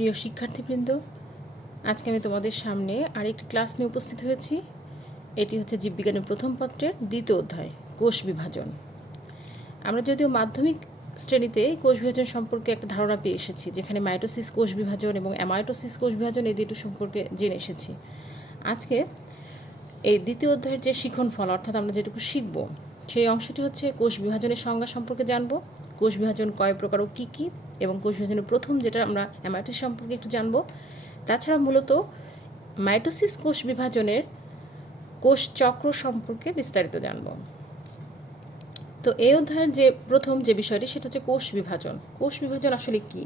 প্রিয় শিক্ষার্থীবৃন্দ, আজকে আমি তোমাদের সামনে আরেকটি ক্লাস নিয়ে উপস্থিত হয়েছি। এটি হচ্ছে জীববিজ্ঞানের প্রথম পত্রের দ্বিতীয় অধ্যায়, কোষ বিভাজন। আমরা যদিও মাধ্যমিক শ্রেণীতে কোষ বিভাজন সম্পর্কে একটা ধারণা পেয়ে এসেছি, যেখানে মাইটোসিস কোষ বিভাজন এবং অ্যামাইটোসিস কোষ বিভাজন এই দুটো সম্পর্কে জেনে এসেছি। আজকে এই দ্বিতীয় অধ্যায়ের যে শিখন ফল, অর্থাৎ আমরা যেটুকু শিখব, সেই অংশটি হচ্ছে কোষ বিভাজনের সংজ্ঞা সম্পর্কে জানব, কোষ বিভাজন কয় প্রকার ও কী কী, এবং কোষ বিভাজনের প্রথম যেটা আমরা অ্যামাইটোসিস সম্পর্কে একটু জানব। তাছাড়া মূলত মাইটোসিস কোষ বিভাজনের কোষ চক্র সম্পর্কে বিস্তারিত জানব। তো এই অধ্যায়ের যে প্রথম যে বিষয়টি, সেটা হচ্ছে কোষ বিভাজন। কোষ বিভাজন আসলে কি?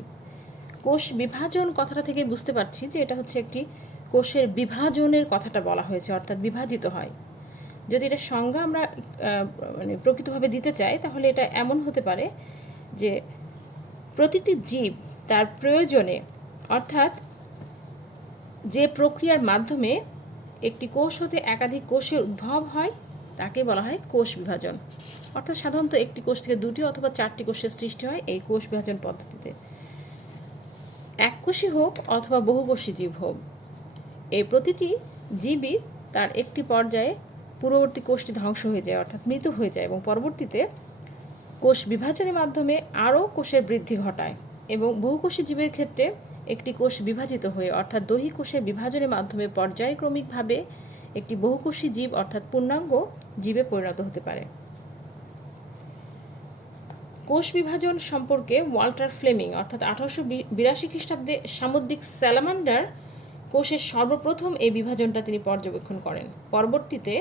কোষ বিভাজন কথাটা থেকে বুঝতে পারছি যে এটা হচ্ছে একটি কোষের বিভাজনের কথাটা বলা হয়েছে, অর্থাৎ বিভাজিত হয়। যদি এটা সংজ্ঞা আমরা মানে প্রকৃতভাবে দিতে চাই, তাহলে এটা এমন হতে পারে যে প্রতিটি জীব তার প্রয়োজনে, অর্থাৎ যে প্রক্রিয়ার মাধ্যমে একটি কোষ হতে একাধিক কোষের উদ্ভব হয়, তাকে বলা হয় কোষ বিভাজন। অর্থাৎ সাধারণত একটি কোষ থেকে দুটি অথবা চারটি কোষের সৃষ্টি হয় এই কোষ বিভাজন পদ্ধতিতে। এককোষী হোক অথবা বহুকোষী জীব হোক, এই প্রতিটি জীবই তার একটি পর্যায়ে পূর্ববর্তী কোষটি ধ্বংস হয়ে যায়, অর্থাৎ মৃত হয়ে যায়, এবং পরবর্তীতে কোষ বিভাজনের মাধ্যমে আরও কোষের বৃদ্ধি ঘটায়। এবং বহুকোষী জীবের ক্ষেত্রে একটি কোষ বিভাজিত হয়ে, অর্থাৎ দৈহিক কোষের বিভাজনের মাধ্যমে পর্যায়ক্রমিকভাবে একটি বহুকোষী জীব, অর্থাৎ পূর্ণাঙ্গ জীবে পরিণত হতে পারে। কোষ বিভাজন সম্পর্কে ওয়াল্টার ফ্লেমিং অর্থাৎ 1882 খ্রিস্টাব্দে সামুদ্রিক স্যালামান্ডার কোষের সর্বপ্রথম এই বিভাজনটা তিনি পর্যবেক্ষণ করেন। পরবর্তীতে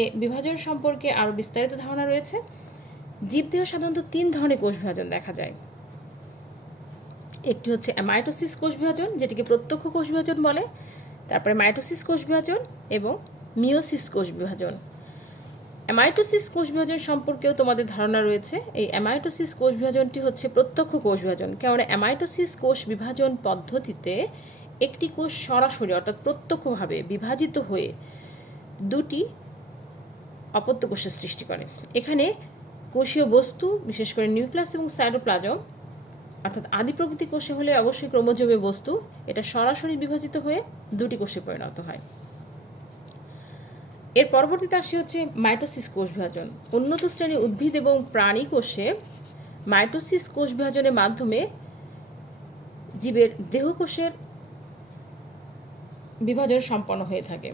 এ বিভাজন সম্পর্কে আরও বিস্তারিত ধারণা রয়েছে। জীবদেহ সাধারণত 3 ধরনের কোষ বিভাজন দেখা যায়। একটি হচ্ছে অ্যামাইটোসিস কোষ বিভাজন, যেটিকে প্রত্যক্ষ কোষ বিভাজন বলে, তারপরে মাইটোসিস কোষ বিভাজন এবং মিওসিস কোষ বিভাজন। অ্যামাইটোসিস কোষ বিভাজন সম্পর্কেও তোমাদের ধারণা রয়েছে। এই অ্যামাইটোসিস কোষ বিভাজনটি হচ্ছে প্রত্যক্ষ কোষ বিভাজন, কেননা অ্যামাইটোসিস কোষ বিভাজন পদ্ধতিতে একটি কোষ সরাসরি, অর্থাৎ প্রত্যক্ষভাবে বিভাজিত হয়ে দুটি অপত্য কোষের সৃষ্টি করে। এখানে কোষীয় বস্তু, বিশেষ করে নিউক্লিয়াস এবং সাইটোপ্লাজম, অর্থাৎ আদি প্রকৃতি কোষে হলে অবশ্যই ক্রোমোজোমে বস্তু, এটা সরাসরি বিভাজিত হয়ে দুটি কোষে পরিণত হয়। এর পরবর্তীতে আসি হচ্ছে মাইটোসিস কোষ বিভাজন। উন্নত শ্রেণীর উদ্ভিদ এবং প্রাণী কোষে মাইটোসিস কোষ বিভাজনের মাধ্যমে জীবের দেহকোষের বিভাজন সম্পন্ন হয়ে থাকে।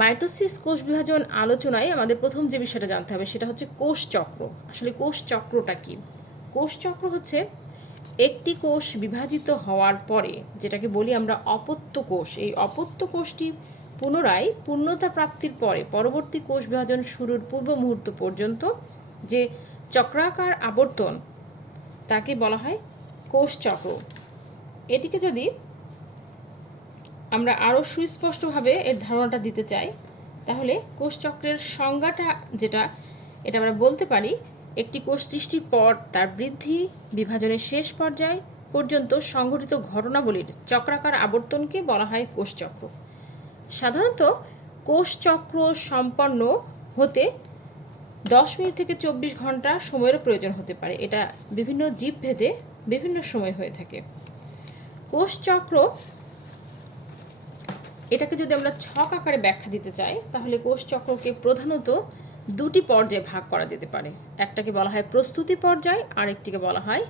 মাইটোসিস কোষ বিভাজন আলোচনায় আমাদের প্রথম যে বিষয়টা জানতে হবে, সেটা হচ্ছে কোষ চক্র। আসলে কোষ চক্রটা কি? কোষ চক্র হচ্ছে একটি কোষ বিভাজিত হওয়ার পরে, যেটাকে বলি আমরা অপত্য কোষ, এই অপত্য কোষটি পুনরায় পূর্ণতা প্রাপ্তির পরে পরবর্তী কোষ বিভাজন শুরুর পূর্ব মুহূর্ত পর্যন্ত যে চক্রাকার আবর্তন, তাকে বলা হয় কোষ চক্র। এটিকে যদি আমরা আরও সুস্পষ্টভাবে এর ধারণাটা দিতে চাই, তাহলে কোষ চক্রের সংজ্ঞাটা যেটা, এটা আমরা বলতে পারি একটি কোষ সৃষ্টির পর তার বৃদ্ধি বিভাজনের শেষ পর্যায় পর্যন্ত সংঘটিত ঘটনাবলীর চক্রাকার আবর্তনকে বলা হয় কোষ চক্র। সাধারণত কোষ চক্র সম্পন্ন হতে 10 মিনিট থেকে 24 ঘন্টা সময়েরও প্রয়োজন হতে পারে। এটা বিভিন্ন জীবভেদে বিভিন্ন সময় হয়ে থাকে। কোষ চক্র এটাকে যদি আমরা ছক আকারে ব্যাখ্যা দিতে চাই, তাহলে কোষ চক্রকে প্রধানত দুটি পর্যায়ে ভাগ করা যেতে পারে। একটাকে বলা হয় প্রস্তুতি পর্যায়, আর একটিকে বলা হয়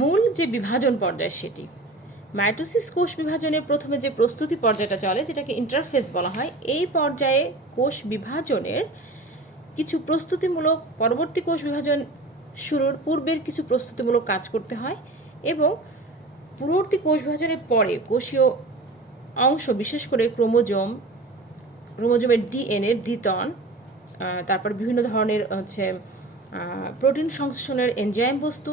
মূল যে বিভাজন পর্যায় সেটি। মাইটোসিস কোষ বিভাজনের প্রথমে যে প্রস্তুতি পর্যায়টা চলে, যেটাকে ইন্টারফেস বলা হয়, এই পর্যায়ে কোষ বিভাজনের কিছু প্রস্তুতিমূলক, পরবর্তী কোষ বিভাজন শুরুর পূর্বের কিছু প্রস্তুতিমূলক কাজ করতে হয়, এবং পূর্ববর্তী কোষ বিভাজনের পরে কোষীয় অংশ, বিশেষ করে ক্রোমোজোমের ডিএনএ দ্বিতন, তারপর বিভিন্ন ধরনের হচ্ছে প্রোটিন সংশ্লেষণের এনজাইম বস্তু,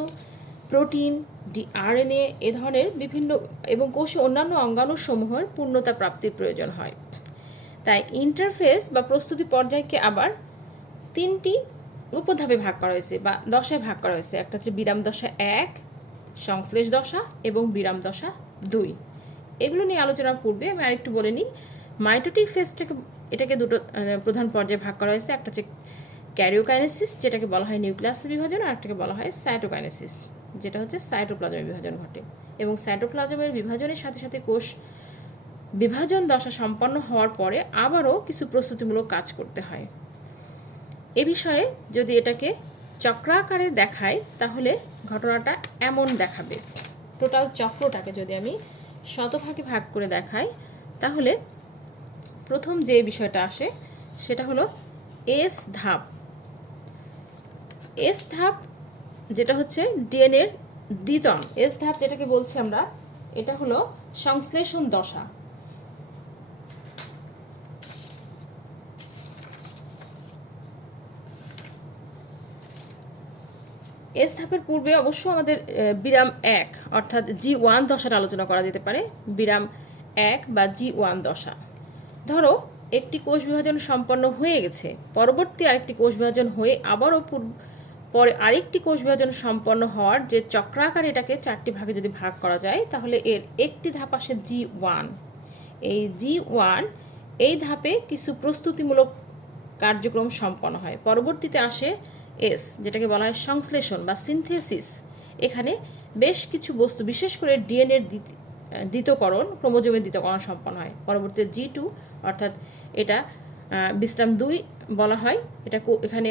প্রোটিন, ডিআরএনএ, এ ধরনের বিভিন্ন, এবং কোষে অন্যান্য অঙ্গাণুসমূহের পূর্ণতা প্রাপ্তির প্রয়োজন হয়। তাই ইন্টারফেস বা প্রস্তুতি পর্যায়কে আবার 3টি উপধাপে ভাগ করা হয়েছে বা দশায় ভাগ করা হয়েছে। একটা হচ্ছে বিরাম দশা 1, সংশ্লেষ দশা এবং বিরাম দশা 2। এগুলো নিয়ে আলোচনার পূর্বে আমি আরেকটু বলে নিই। মাইটোটিক ফেজটাকে, এটাকে দুটো প্রধান পর্যায়ে ভাগ করা হয়েছে। একটা হচ্ছে ক্যারিওকাইনেসিস, যেটাকে বলা হয় নিউক্লিয়াসের বিভাজন, আর একটাকে বলা হয় সাইটোকাইনেসিস, যেটা হচ্ছে সাইটোপ্লাজমের বিভাজন ঘটে। এবং সাইটোপ্লাজমের বিভাজনের সাথে সাথে কোষ বিভাজন দশা সম্পন্ন হওয়ার পরে আবারও কিছু প্রস্তুতিমূলক কাজ করতে হয়। এ বিষয়ে যদি এটাকে চক্রাকারে দেখাই তাহলে ঘটনাটা এমন দেখাবে। টোটাল চক্রটাকে যদি আমি শতভাগে ভাগ করে দেখাই তাহলে প্রথম যে বিষয়টা আসে সেটা হলো এস ধাপ। এস ধাপ যেটা হচ্ছে ডিএনএর দ্বিতন, এস ধাপ যেটাকে বলছি আমরা, এটা হলো সংশ্লেষণ দশা। এস ধাপের পূর্বে অবশ্য আমাদের বিরাম 1 অর্থাৎ G1 দশার আলোচনা করা যেতে পারে। বিরাম 1 বা G1 দশা। ধরো একটি কোষ বিভাজন সম্পন্ন হয়ে গেছে, পরবর্তী আরেকটি কোষ বিভাজন হয়ে আবারও পরে আরেকটি কোষ বিভাজন সম্পন্ন হওয়ার যে চক্রাকারে এটাকে 4টি ভাগে যদি ভাগ করা যায় তাহলে এর একটি ধাপ আসে G1। এই G1 এই ধাপে কিছু প্রস্তুতিমূলক কার্যক্রম সম্পন্ন হয়। পরবর্তীতে আসে এস, যেটাকে বলা হয় সংশ্লেষণ বা সিনথেসিস। এখানে বেশ কিছু বস্তু, বিশেষ করে ডিএনএর দ্বিতকরণ, ক্রোমোজোমের দ্বিতকরণ সম্পন্ন হয়। পরবর্তীতে G2 অর্থাৎ এটা বিশ্রাম 2 বলা হয়। এটা এখানে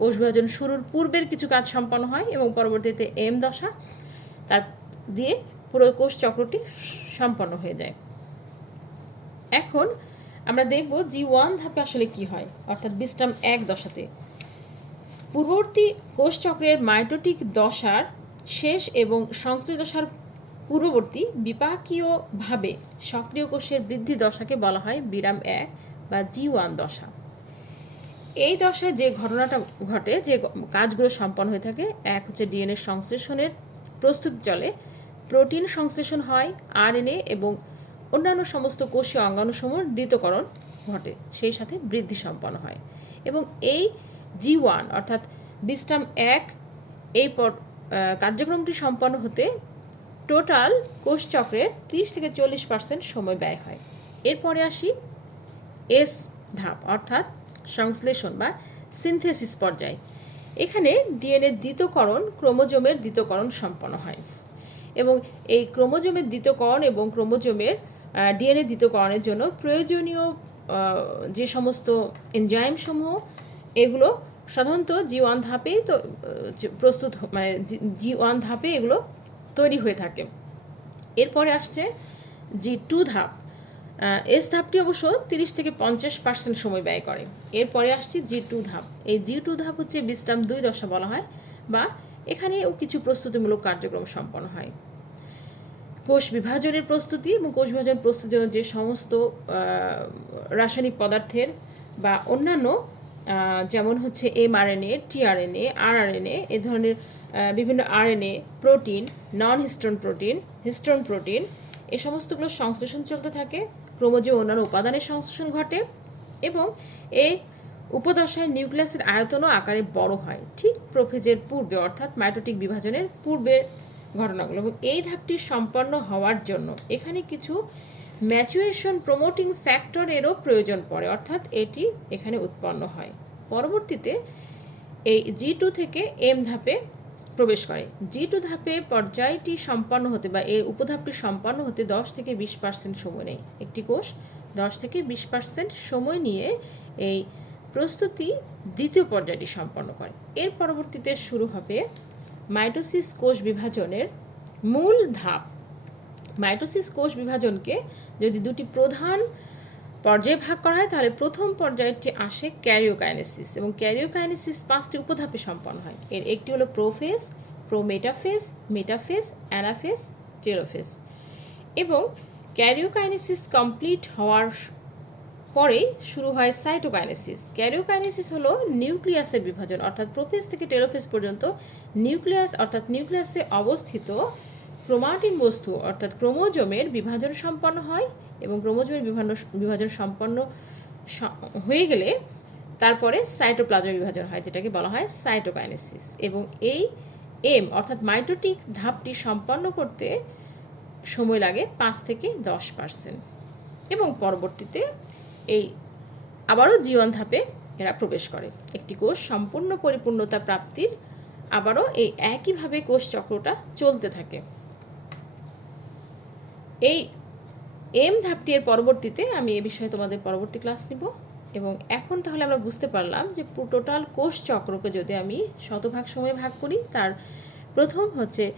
কোষ বিভাজন শুরুর পূর্বের কিছু কাজ সম্পন্ন হয় এবং পরবর্তীতে এম দশা তার দিয়ে পুরো কোষ চক্রটি সম্পন্ন হয়ে যায়। এখন আমরা দেখব G1 ধাপে আসলে কি হয়, অর্থাৎ বিশ্রাম 1 দশাতে। পূর্ববর্তী কোষ চক্রের মাইটোটিক দশার শেষ এবং সংশ্লেষ দশার পূর্ববর্তী বিপাকীয়ভাবে সক্রিয় কোষের বৃদ্ধি দশাকে বলা হয় বিরাম 1 বা G1 দশা। এই দশায় যে ঘটনাটা ঘটে, যে কাজগুলো সম্পন্ন হয়ে থাকে, এক হচ্ছে ডিএনএ সংশ্লেষণের প্রস্তুতি চলে, প্রোটিন সংশ্লেষণ হয়, আরএনএ এবং অন্যান্য সমস্ত কোষীয় অঙ্গাণুসমূহের দ্বিতকরণ ঘটে, সেই সাথে বৃদ্ধি সম্পন্ন হয়। এবং এই G1 অর্থাৎ বিশ্রাম 1 এই কার্যক্রমটি সম্পন্ন হতে টোটাল কোষ চক্রের 30 থেকে 40% সময় ব্যয় হয়। এরপরে আসি এস ধাপ অর্থাৎ সংশ্লেষণ বা সিনথেসিস পর্যায়। এখানে ডিএনএ দ্বিতকরণ, ক্রোমোজোমের দ্বিতকরণ সম্পন্ন হয় এবং এই ক্রোমোজোমের দ্বিতকরণ এবং ক্রোমোজোমের ডিএনএ দ্বিতকরণের জন্য প্রয়োজনীয় যে সমস্ত এনজাইমসমূহ, এগুলো সাধারণত G1 ধাপেই তো প্রস্তুত, মানে G1 ধাপে এগুলো তৈরি হয়ে থাকে। এরপরে আসছে G2 ধাপ। এস ধাপটি অবশ্য 30 থেকে 50% সময় ব্যয় করে। এরপরে আসছে G2 ধাপ। এই G2 ধাপ হচ্ছে বিশ্রাম 2 দশা বলা হয়, বা এখানেও কিছু প্রস্তুতিমূলক কার্যক্রম সম্পন্ন হয়। কোষ বিভাজনের প্রস্তুতি এবং কোষ বিভাজন প্রস্তুতির জন্য যে সমস্ত রাসায়নিক পদার্থের বা অন্যান্য যেমন হচ্ছে mRNA, tRNA, rRNA, এ ধরনের বিভিন্ন আরএনএ, প্রোটিন, নন হিস্টোন প্রোটিন, হিস্টোন প্রোটিন, এই সমস্তগুলোর সংশ্লেষণ চলতে থাকে। ক্রোমোজোমে অন্যান্য উপাদানের সংশ্লেষণ ঘটে এবং এই উপদশায় নিউক্লিয়াসের আয়তনও আকারে বড় হয়, ঠিক প্রোফেজের পূর্বে অর্থাৎ মাইটোটিক বিভাজনের পূর্বের ঘটনাগুলো। এবং এই ধাপটি সম্পন্ন হওয়ার জন্য এখানে কিছু ম্যাচুরেশন প্রমোটিং ফ্যাক্টরেরও প্রয়োজন পড়ে, অর্থাৎ এটি এখানে উৎপন্ন হয়। পরবর্তীতে এই G2 থেকে এম ধাপে প্রবেশ করে। G2 ধাপে পর্যায়টি সম্পন্ন হতে বা এই উপধাপটি সম্পন্ন হতে 10 থেকে 20% সময় নেয়। একটি কোষ 10 থেকে 20% সময় নিয়ে এই প্রস্তুতি দ্বিতীয় পর্যায়টি সম্পন্ন করে। এর পরবর্তীতে শুরু হবে মাইটোসিস কোষ বিভাজনের মূল ধাপ। মাইটোসিস কোষ বিভাজনকে যদি দুটি প্রধান পর্যায়ে ভাগ করা হয় তাহলে প্রথম পর্যায়টি আসে ক্যারিওকাইনেসিস, এবং ক্যারিওকাইনেসিস 5টি উপধাপে সম্পন্ন হয়। এর একটি হলো prophase, prometaphase, metaphase, anaphase, telophase. এবং ক্যারিওকাইনেসিস কমপ্লিট হওয়ার পরেই শুরু হয় সাইটোকাইনেসিস। ক্যারিওকাইনেসিস হলো নিউক্লিয়াসের বিভাজন, অর্থাৎ প্রোফেজ থেকে টেলোফেজ পর্যন্ত নিউক্লিয়াস অর্থাৎ নিউক্লিয়াসে অবস্থিত ক্রোমাটিন বস্তু অর্থাৎ ক্রোমোজোমের বিভাজন সম্পন্ন হয় এবং ক্রোমোজোমের বিভাজন সম্পন্ন হয়ে গেলে তারপরে সাইটোপ্লাজমের বিভাজন হয়, যেটাকে বলা হয় সাইটোকাইনেসিস। এবং এই এম অর্থাৎ মাইটোটিক ধাপটি সম্পন্ন করতে সময় লাগে 5 থেকে 10%। এবং পরবর্তীতে এই আবারও G1 ধাপে এরা প্রবেশ করে। একটি কোষ সম্পূর্ণ পরিপূর্ণতা প্রাপ্তির আবারও এই একইভাবে কোষ চক্রটা চলতে থাকে। এই এম ধাপটি এর পরবর্তীতে আমি এ বিষয়ে তোমাদের পরবর্তী ক্লাস নিব। এবং এখন তাহলে আমরা বুঝতে পারলাম যে টোটাল কোষ চক্রকে যদি আমি শতভাগ সময়ে ভাগ করি, তার প্রথম হচ্ছে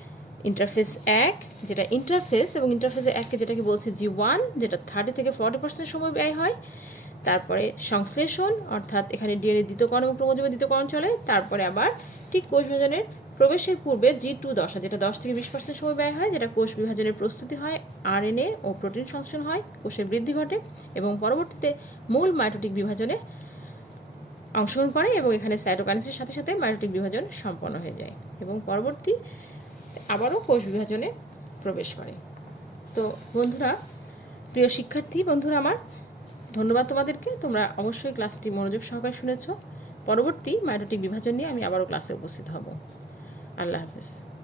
ইন্টারফেস 1, যেটা ইন্টারফেস, এবং ইন্টারফেসে 1কে যেটাকে বলছি G1, যেটা 30 থেকে 40% সময় ব্যয় হয়। তারপরে সংশ্লেষণ, অর্থাৎ এখানে ডিএনএ দ্বিতীয়করণ এবং ক্রোমোজোমের দ্বিতীয়করণ চলে। তারপরে আবার ঠিক কোষ বিভাজনের প্রবেশের পূর্বে G2 দশা, যেটা 10 থেকে 20% সময় ব্যয় হয়, যেটা কোষ বিভাজনের প্রস্তুতি হয়, আরএনএ ও প্রোটিন সংশ্লেষণ হয়, কোষের বৃদ্ধি ঘটে এবং পরবর্তীতে মূল মাইটোটিক বিভাজনে অংশগ্রহণ করে এবং এখানে সাইটোকাইনেসিসের সাথে সাথে মাইটোটিক বিভাজন সম্পন্ন হয়ে যায় এবং পরবর্তী আবারও কোষ বিভাজনে প্রবেশ করে। তো বন্ধুরা, প্রিয় শিক্ষার্থী বন্ধুরা আমার, ধন্যবাদ তোমাদেরকে। তোমরা অবশ্যই ক্লাসটি মনোযোগ সহকারে শুনেছ। পরবর্তী মাইটোটিক বিভাজন নিয়ে আমি আবারও ক্লাসে উপস্থিত হব। আল্লাহ হাফেজ।